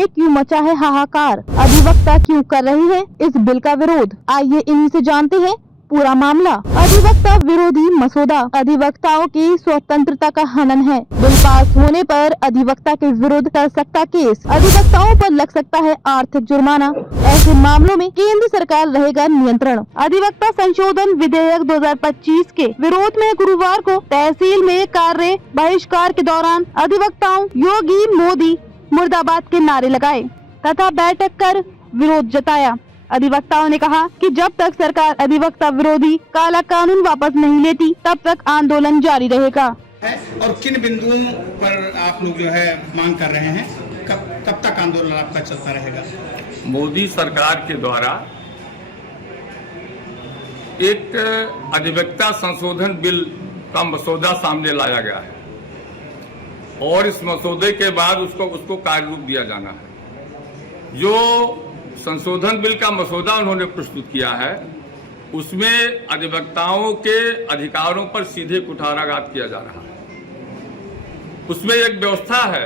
में क्यों मचा है हाहाकार, अधिवक्ता क्यों कर रहे हैं इस बिल का विरोध, आइए इन्हीं से जानते हैं पूरा मामला। अधिवक्ता विरोधी मसौदा अधिवक्ताओं की स्वतंत्रता का हनन है। बिल पास होने पर अधिवक्ता के विरुद्ध कर सकता केस, अधिवक्ताओं पर लग सकता है आर्थिक जुर्माना। ऐसे मामलों में केंद्र सरकार रहेगा नियंत्रण। अधिवक्ता संशोधन विधेयक 2025 के विरोध में गुरुवार को तहसील में कार्य बहिष्कार के दौरान अधिवक्ताओं योगी मोदी मुर्दाबाद के नारे लगाए तथा बैठक कर विरोध जताया। अधिवक्ताओं ने कहा कि जब तक सरकार अधिवक्ता विरोधी काला कानून वापस नहीं लेती तब तक आंदोलन जारी रहेगा। और किन बिंदुओं पर आप लोग जो है मांग कर रहे हैं, कब तक आंदोलन आपका चलता रहेगा? मोदी सरकार के द्वारा एक अधिवक्ता संशोधन बिल का मसौदा सामने लाया गया है और इस मसौदे के बाद उसको कार्य रूप दिया जाना है। जो संशोधन बिल का मसौदा उन्होंने प्रस्तुत किया है उसमें अधिवक्ताओं के अधिकारों पर सीधे कुठाराघात किया जा रहा है। उसमें एक व्यवस्था है,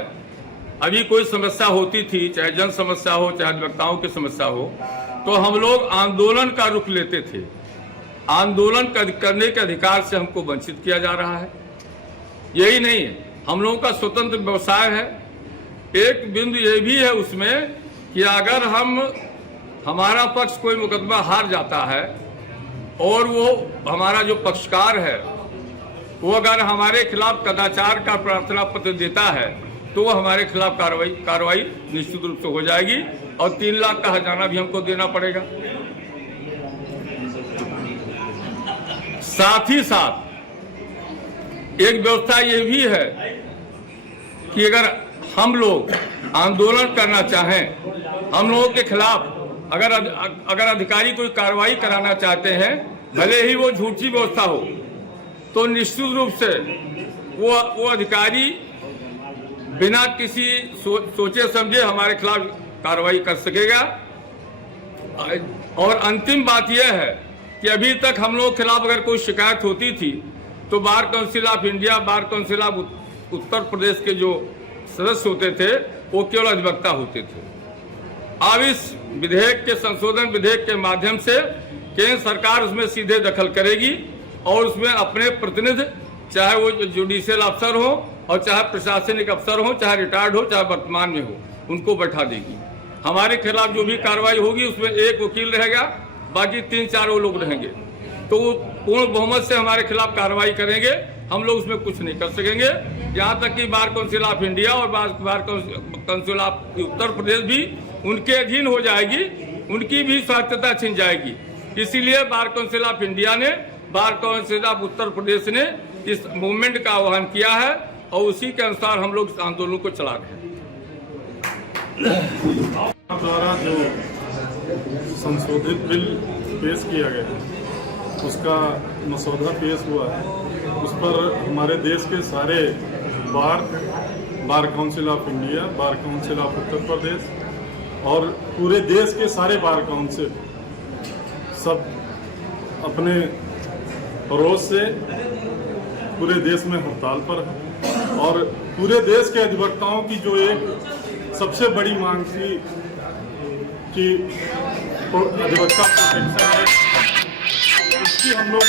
अभी कोई समस्या होती थी, चाहे जन समस्या हो चाहे अधिवक्ताओं की समस्या हो, तो हम लोग आंदोलन का रुख लेते थे। आंदोलन करने के अधिकार से हमको वंचित किया जा रहा है। यही नहीं है, हम लोगों का स्वतंत्र व्यवसाय है। एक बिंदु ये भी है उसमें कि अगर हमारा पक्ष कोई मुकदमा हार जाता है और वो हमारा जो पक्षकार है वो अगर हमारे खिलाफ कदाचार का प्रार्थना पत्र देता है तो वो हमारे खिलाफ कार्रवाई निश्चित रूप से हो जाएगी और 3 लाख का हर्जाना भी हमको देना पड़ेगा। साथ ही साथ एक व्यवस्था ये भी है कि अगर हम लोग आंदोलन करना चाहें, हम लोगों के खिलाफ अगर अधिकारी कोई कार्रवाई कराना चाहते हैं, भले ही वो झूठी व्यवस्था हो, तो निश्चित रूप से वो अधिकारी बिना किसी सोचे समझे हमारे खिलाफ कार्रवाई कर सकेगा। और अंतिम बात यह है कि अभी तक हम लोगों के खिलाफ अगर कोई शिकायत होती थी तो bar council of India, bar council of Uttar Pradesh के जो सदस्य होते थे वो केवल अधिवक्ता होते थे। अब इस विधेयक के संशोधन विधेयक के माध्यम से केंद्र सरकार उसमें सीधे दखल करेगी और उसमें अपने प्रतिनिधि, चाहे वो जुडिशियल अफसर हो और चाहे प्रशासनिक अफसर हो, चाहे रिटायर्ड हो, चाहे वर्तमान में हो, उनको बैठा देगी। हमारे खिलाफ जो भी कार्रवाई होगी उसमें एक वकील रहेगा, बाकी 3-4 वो लोग रहेंगे, तो वो पूर्ण बहुमत से हमारे खिलाफ कार्रवाई करेंगे। हम लोग उसमें कुछ नहीं कर सकेंगे। यहाँ तक कि बार काउंसिल ऑफ इंडिया और बार काउंसिल ऑफ उत्तर प्रदेश भी उनके अधीन हो जाएगी, उनकी भी स्वायत्तता छिन जाएगी। इसीलिए बार काउंसिल ऑफ इंडिया ने, बार काउंसिल ऑफ उत्तर प्रदेश ने इस मूवमेंट का आह्वान किया है और उसी के अनुसार हम लोग इस आंदोलन को चला रहे हैं। द्वारा जो संशोधित बिल पेश किया गया उसका मसौदा पेश हुआ है, उस पर हमारे देश के सारे bar council of India, bar council of Uttar Pradesh और पूरे देश के सारे बार काउंसिल सब अपने रोज से पूरे देश में हड़ताल पर है। और पूरे देश के अधिवक्ताओं की जो एक सबसे बड़ी मांग थी कि अधिवक्ता प्रोटेक्शन है, उसकी हम लोग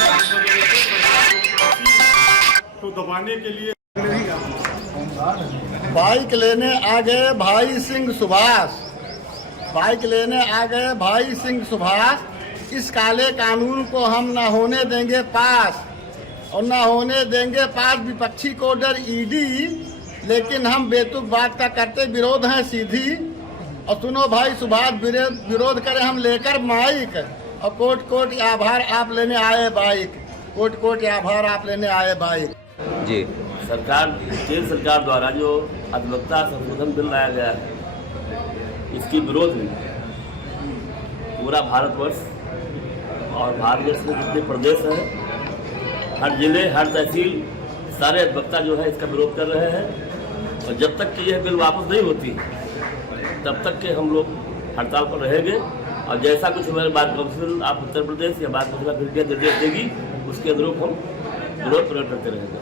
तो दबाने के लिए बाइक लेने आ गए भाई सिंह सुभाष, बाइक लेने आ गए भाई सिंह सुभाष। इस काले कानून को हम ना होने देंगे पास और ना होने देंगे पास विपक्षी को डर ईडी, लेकिन हम बेतुक बात का करते विरोध हैं सीधी। और सुनो भाई सुभाष विरोध करें हम लेकर माइक, और कोट कोट आभार आप लेने आए बाइक, कोट कोट आभार आप लेने आए बाइक। जी, केंद्र सरकार द्वारा जो अधिवक्ता संशोधन बिल लाया गया है, इसकी विरोध में पूरा भारतवर्ष और भारतवर्ष में जितने प्रदेश हैं, हर जिले, हर तहसील, सारे अधिवक्ता जो है इसका विरोध कर रहे हैं। और जब तक कि यह बिल वापस नहीं होती तब तक के हम लोग हड़ताल पर रहेंगे। और जैसा कुछ हमारे बार काउंसिल ऑफ उत्तर प्रदेश या बार काउंसिल ऑफ इंडिया निर्देश देगी उसके अनुरूप हम विरोध प्रकट करते रहेंगे।